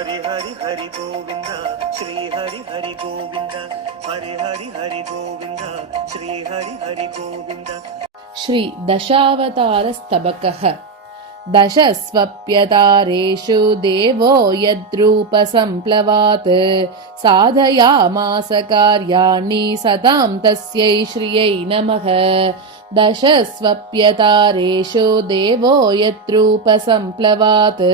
हरि हरि हरि गोविंद श्री हरि हरि गोविंद हरि हरि हरि गोविंद श्री हरि हरि गोविंद। श्री दशावतारस्तबकः। दशस्वप्यतारेषु देवो यद्रूपसम्प्लवात् साधयामास कार्याणि सतां तस्यै श्रियै नमः। दशस्वप्यतारेषु देवो यद्रूपसम्प्लवात्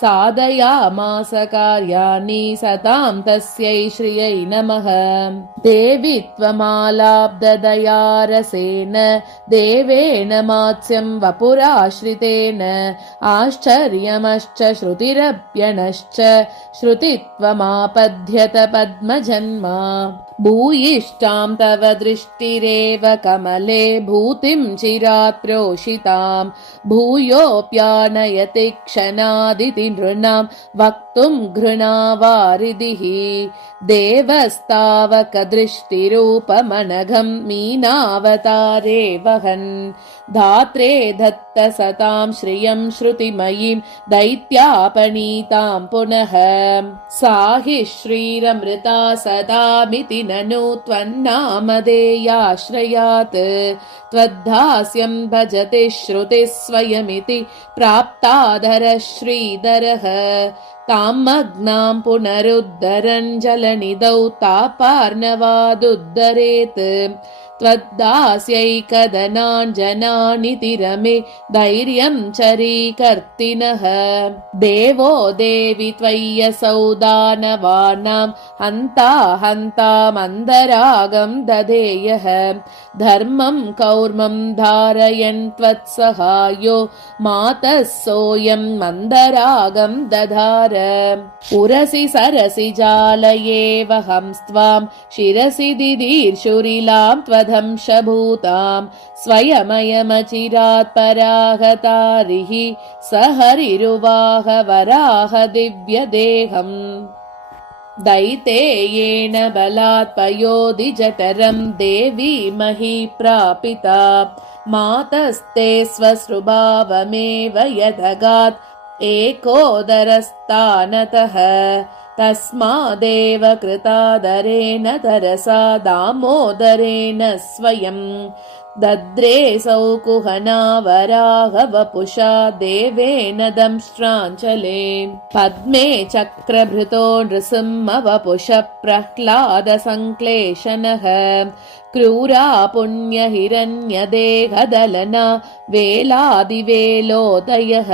साधयामास कार्याणि सतां तस्यै श्रियै नमः। देवि त्वमालाब्धदयारसेन देवेन मात्स्यं वपुराश्रितेन आश्चर्यमश्च श्रुतिरप्यनश्च श्रुतित्वमापद्यत पद्मजन्मा। भूयिष्ठां तव दृष्टिरेव कमले भूतिं चिरात् प्रोषितां भूयोऽप्यानयति क्षणादिति नृणां वक्तुं घृणावारिधिः। देवस्तावकदृष्टिरूपमनघं मीनावतारे वहन् धात्रे धत्त सतां श्रियं श्रुतिमयीं दैत्यापनीतां पुनः। सा हि श्रीरमृता सदामिति ननु त्वन्नामधेयाश्रयात् त्वद्दास्यं भजति श्रुतिः स्वयमिति प्राप्ताधरः श्रीधरः। तां मग्नां पुनरुद्धरन् जलनिधौ तापार्णवादुद्धरेत् त्वद्दास्यैकदनाञ्जनानिति रमे धैर्यं चरीकर्तिनः। देवो देवि त्वय्यसौ दानवानां हन्ता हन्तामन्दरागं दधेयः। धर्मं कौर्मं धारयन् त्वत्सहायो मातः सोऽयं मन्दरागं दधार। उरसि सरसि जालयेवहंस्त्वां शिरसि दिदीर्षुरिलां त्वदंशभूतां स्वयमयमचिरात् पराहतारिः स हरिरुवाह वराह दिव्यदेहम्। दैतेयेन बलात् पयोधिजठरं देवी मही प्रापिता मातस्ते स्वसृभावमेव यदगात् एकोदरस्तानतः। तस्मादेव कृतादरेण तरसा दामोदरेण स्वयं दद्रे सौकुहनावराहवपुषा देवेन दंष्ट्राञ्चले। पद्मे चक्रभृतो नृसिंहवपुषः प्रह्लादसङ्क्लेशनः क्रूरा पुण्यहिरण्यदेहदलना वेलादिवेलोदयः।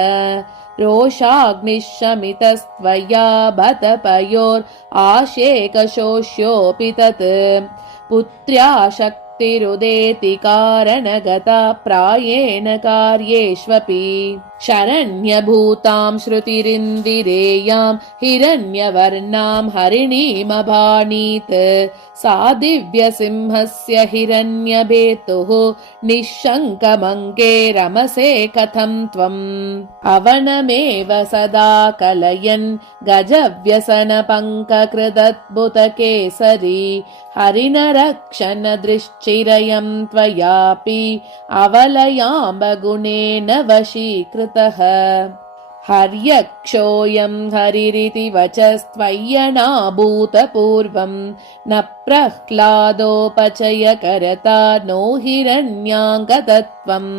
रोषाग्निशमितस्त्वया भतपयोराशेकशोष्योऽपि तत् पुत्र्या शक्तिरुदेति कारणगता प्रायेण कार्येष्वपि। शरण्यभूतां श्रुतिरिन्दिरेयां हिरण्यवर्णां हरिणीमभाणीत् सा दिव्यसिंहस्य हिरण्यभेतुः निःशङ्कमङ्गे रमसे कथं त्वम्। अवनमेव सदा कलयन् गजव्यसनपङ्ककृदद्भुतकेसरी हरिणरक्षण दृश्चिरयं त्वयापि अवलयाम्बगुणेन वशीकृतः। हर्यक्षोऽयं हरिरिति वचस्त्वय्यनाभूतपूर्वं न प्रह्लादोपचयकरता नो हिरण्याङ्गतत्वम्।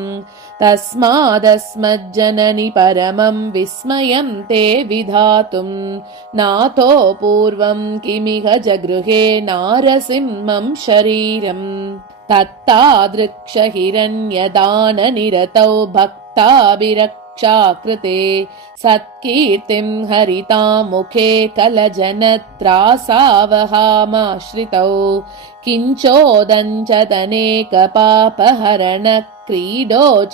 तस्मादस्मज्जननि परमं विस्मयं ते विधातुं नाथो पूर्वं किमिह जगृहे नारसिंहं शरीरम्। तत्तादृक्षहिरण्यदाननिरतौ भक्ताभिरक्षाकृते सत्कीर्तिं हरितां मुखे कलजनत्रासावहामाश्रितौ किञ्चोदञ्चदनेकपापहरण क्रीडोचितालोकनौ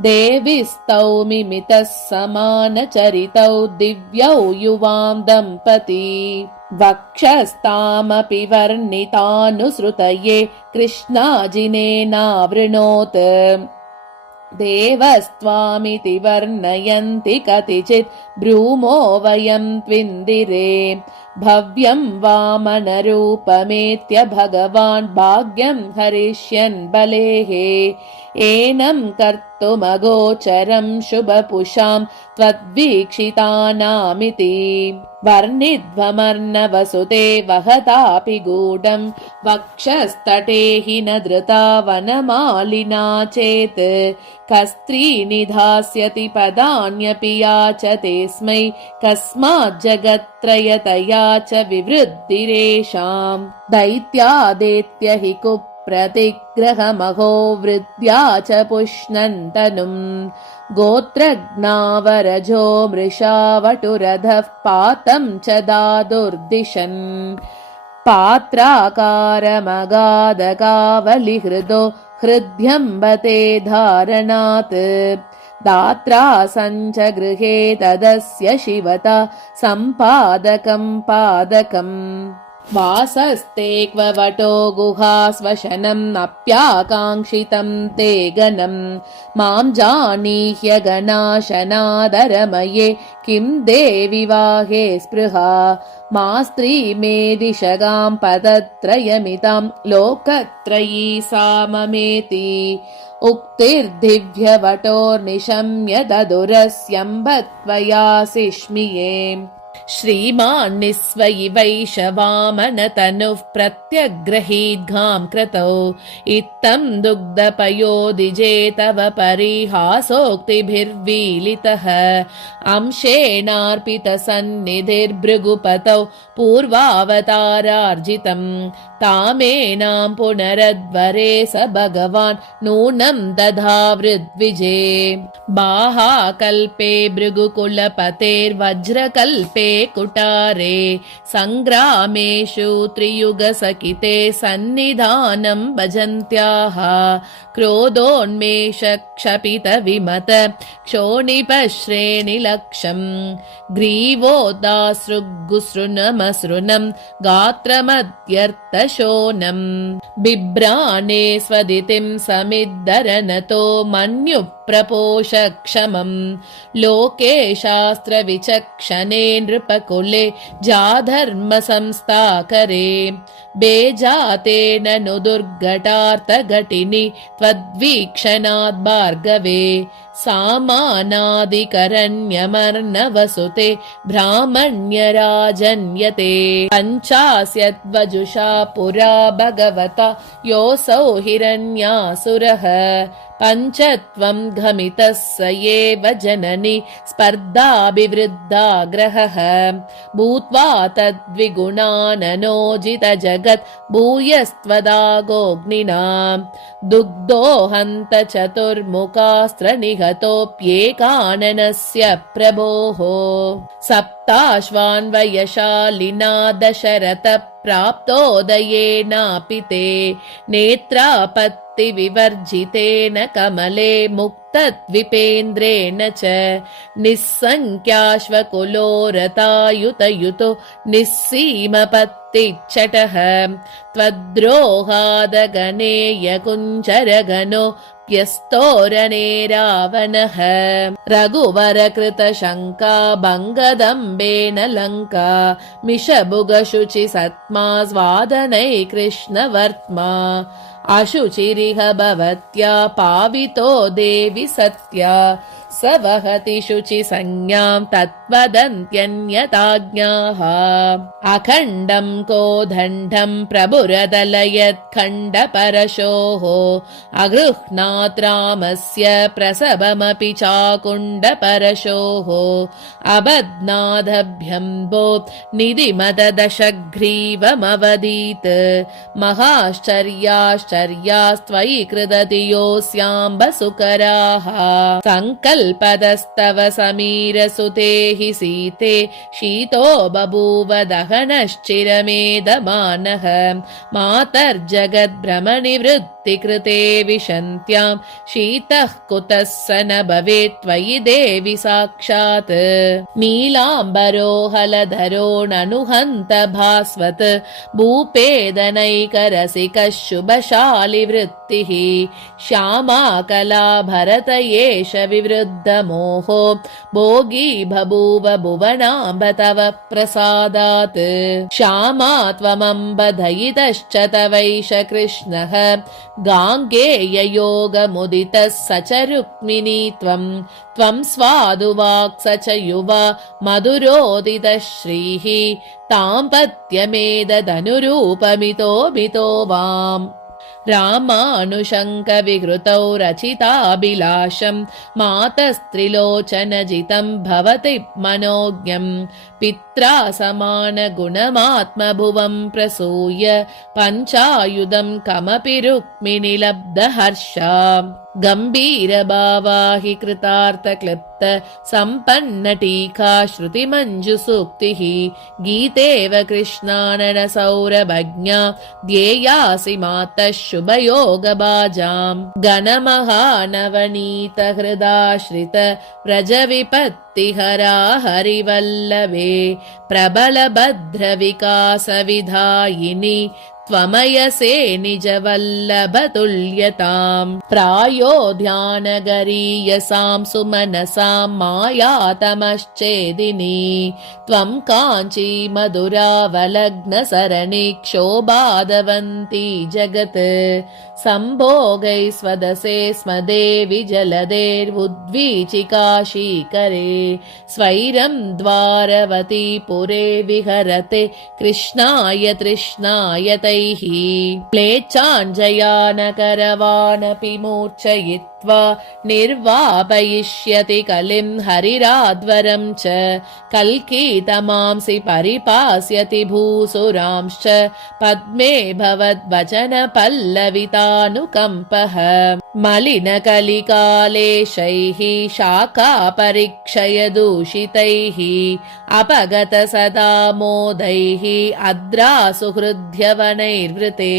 देविस्तौ मिमितः समानचरितौ दिव्यौ युवां दम्पती। वक्षस्तामपि वर्णितानुसृतये कृष्णाजिनेनावृणोत् देवस्त्वामिति वर्णयन्ति कतिचित् ब्रूमो वयं त्विन्दिरे। भव्यं वामनरूपमेत्य भगवान् भाग्यं हरिष्यन् बलेः एनं कर्तुं वक्तुमगोचरं शुभपुषां त्वद्वीक्षितानामिति वर्णिध्वमर्णवसुते वहतापि गूढं वक्षस्तटे हि न धृता वनमालिना चेत् कस्त्रीणि धास्यति पदान्यपि याचते स्मै कस्माज्जगत्त्रयतया च विवृद्धिरेषाम् दैत्यादेत्य हि कुप्रतिग्रहमहो वृद्ध्या च पुष्णन्तनुम् गोत्रज्ञावरजो मृषावटुरधः पातं च दादुर्दिशन् पात्राकारमगादकावलिहृदो हृद्यम्बते धारणात् दात्रा सञ्च गृहे तदस्य शिवता सम्पादकं पादकम् वासस्ते क्ववटो गुहास्वशनम् अप्याकाङ्क्षितं ते गणम् मां जानीह्य गणाशनादरमये किं देवि वाहे स्पृहा मा स्त्री मे दिशगां पदत्रयमितां लोकत्रयी सा ममेति उक्तिर्दिव्यवटोर्निशम्य ददुरस्यम्भत्वयासिष्मिये श्रीमान्निस्वयिवैषवामनतनुः प्रत्यग्रहीद्घां क्रतौ इत्थं दुग्धपयोदिजे तव परिहासोक्तिभिर्वीलितः अंशेनार्पितसन्निधिर्भृगुपतौ पूर्वावतारार्जितं तामेनां पुनरद्वरे स भगवान् नूनं दधावृद्विजे बाहाकल्पे भृगुकुलपतेर्वज्रकल्पे कुटारे सङ्ग्रामेषु त्रियुगसकिते सन्निधानं भजन्त्याः क्रोधोन्मेषक्षपितविमत क्षोणिपश्रेणिलक्षम् ग्रीवोदासृग्गुसृणमसृणं गात्रमद्यर्थशोनम् बिभ्राणे स्वदितिं समिद्धरनतो मन्युप्रपोषक्षमम् लोके शास्त्रविचक्षणे नृपकुले जाधर्मसंस्थाकरे बेजातेन नु दुर्घटार्थघटिनि त्वद्वीक्षणाद् भार्गवे सामानादिकरण्यमर्णवसुते ब्राह्मण्यराजन्यते पञ्चास्यद्वजुषा पुरा भगवता योऽसौ हिरण्यासुरः पञ्चत्वं घमितः स एव जननि स्पर्धाभिवृद्धाग्रहः भूत्वा तद्विगुणाननोजितजगत् भूयस्त्वदागोऽग्निना दुग्धो हन्त चतुर्मुखास्त्रनिहतोऽप्येकाननस्य प्रभोः सप्ताश्वान्वयशालिना दशरथ प्राप्तोदयेनापि ते नेत्रापत्तिविवर्जितेन कमले मुक्तद्विपेन्द्रेण च निस्सङ्ख्याश्वकुलो रतायुतयुतो निस्सीमपत्तिच्छटः त्वद्रोहादगणेयकुञ्चरगणो प्यस्तोरणे रावणः रघुवरकृतशङ्का भङ्गदम्बेन लङ्का मिषभुगशुचि सत्मा स्वादनै कृष्णवर्त्मा अशुचिरिह भवत्या पावितो देवि सत्या स वहति शुचि संज्ञां तत्वदन्त्यन्यताज्ञाः अखण्डं कोदण्डं प्रभुरदलयत् खण्डपरशोः अगृह्णात् रामस्य प्रसवमपि चाकुण्डपरशोः अबध्नादभ्यम्बो निधिमददशग्रीवमवदीत् महाश्चर्याश्चर्यास्त्वयि कृदति योऽस्याम्बसुकराः सङ्कल्पदस्तव समीरसुते हि सीते शीतो बभूव दहनश्चिरमेधमानः मातर्जगद्भ्रमनिवृत्तिकृते विशन्त्यां शीतः कुतः स न भवेत् त्वयि देवि साक्षात् नीलाम्बरो हलधरो ननुहन्त भास्वत् भूपेदनैकरसिकः शुभशालि वृत्तिः श्यामा कला भरत एष विवृद्धमोहो भोगी बभूव भुवनाम्ब तव प्रसादात् श्यामा त्वमम्ब दयितश्च तवैष कृष्णः गाङ्गेययोगमुदितः स च रुक्मिणी त्वं स्वादुवाक् स च युवा मधुरोदितः श्रीः ताम्पत्यमेददनुरूपमितो मितो वाम् रामानुशङ्कविहृतौ रचिताभिलाषम् मातस्त्रिलोचनजितम् भवति मनोज्ञम् पित्रा समानगुणमात्मभुवम् प्रसूय पञ्चायुधम् कमपि रुक्मिणी लब्धहर्षा गम्भीरभावा हि कृतार्थक्लिप्त सम्पन्नटीका श्रुतिमञ्जुसूक्तिः गीतेव कृष्णाननसौरभज्ञा ध्येयासि मातः शुभयोगभाजाम् गणमहानवनीतहृदाश्रित व्रजविपत्तिहरा हरिवल्लभे प्रबलभद्रविकासविधायिनि त्वमयसे निजवल्लभतुल्यताम् प्रायो ध्यानगरीयसां सुमनसां मायातमश्चेदिनी त्वं काञ्ची मधुरावलग्नसरणि क्षोभादवन्ती जगत् सम्भोगै स्वदसे स्मदेवि जलदेर्वुद्वीचिकाशीकरे स्वैरं द्वारवती पुरे विहरते कृष्णाय तृष्णाय तैः म्लेच्छाञ्जयानकरवाणपि मूर्छयित्वा निर्वापयिष्यति कलिं हरिराध्वरं च कल्कीतमांसि परिपास्यति भूसुरांश्च पद्मे भवद्वचनपल्लवितानुकम्पः मलिनकलिकालेशैः शाखापरीक्षयदूषितैः अपगत सदा मोदैः अद्रासुहृद्यवनैर्वृते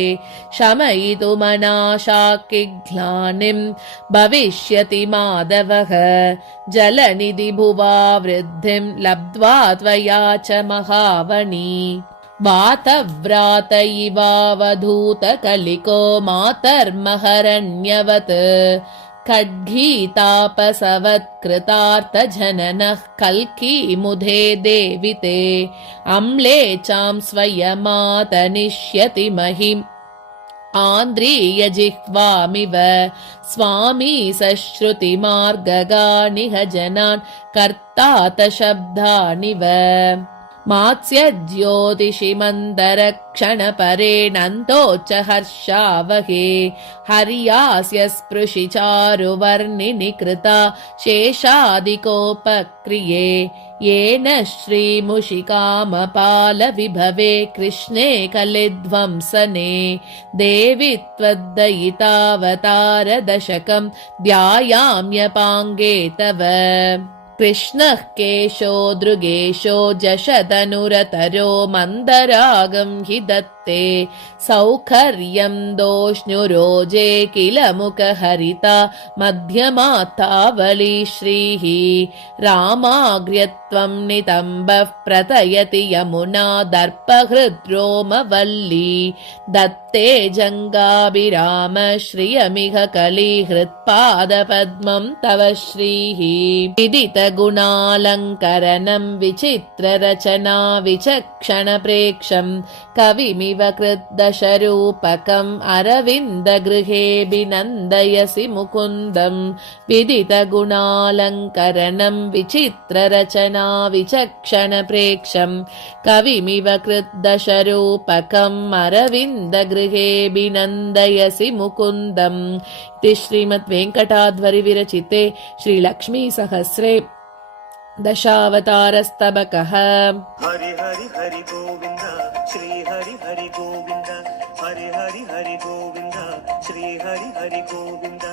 शमयितुमनाशाकिग्लानिम् भविष्यति माधवः जलनिधिभुवा वृद्धिं लब्ध्वा त्वया च महावनी वातव्रात इवावधूतकलिको मातर्महरण्यवत् खड्गीतापसवत्कृतार्थजननः कल्की मुधे देविते अम्लेचां स्वयमातनिष्यति महिम् आन्द्रियजिह्वामिव स्वामी सश्रुतिमार्गगानिह जनान् कर्तातशब्दानिव मात्स्यज्योतिषि मन्दरक्षणपरेणन्तोच्च हर्षावहे हर्यास्य स्पृशि चारुवर्णिनि कृता शेषादिकोपक्रिये येन श्रीमुषिकामपालविभवे कृष्णे कलिध्वंसने देवि त्वद्दयितावतारदशकं ध्यायाम्यपाङ्गे तव कृष्णः केशो दृगेशो जशदनुरतरो मन्दरागं हि दत्ते सौखर्यं दोष्णुरोजे किल मुखहरिता मध्यमातावली श्रीः रामाग्र्यत्वं नितम्बः प्रतयति यमुना दर्पहृद्रोमवल्ली दत्ते जङ्गाभिराम श्रियमिह कलिहृत्पादपद्मं तव श्रीः विदितगुणालङ्करणं विचित्ररचना विचक्षणप्रेक्षं कविमिव कृद्दशरूपकम् अरविन्दगृहेऽभिनन्दयसि मुकुन्दं विदितगुणालङ्करणं विचित्ररचना विचक्षणप्रेक्षं कविमिव कृद्दशरूपकम् अरविन्दगृहेऽभिनन्दयसि मुकुन्दम् इति श्रीमद्वेङ्कटाध्वरि विरचिते श्रीलक्ष्मीसहस्रे दशावतारस्तबकः। हरि हरि हरि गोविन्द श्री हरि हरि गोविन्द हरि हरि हरि गोविन्द श्री हरि हरि गोविन्द।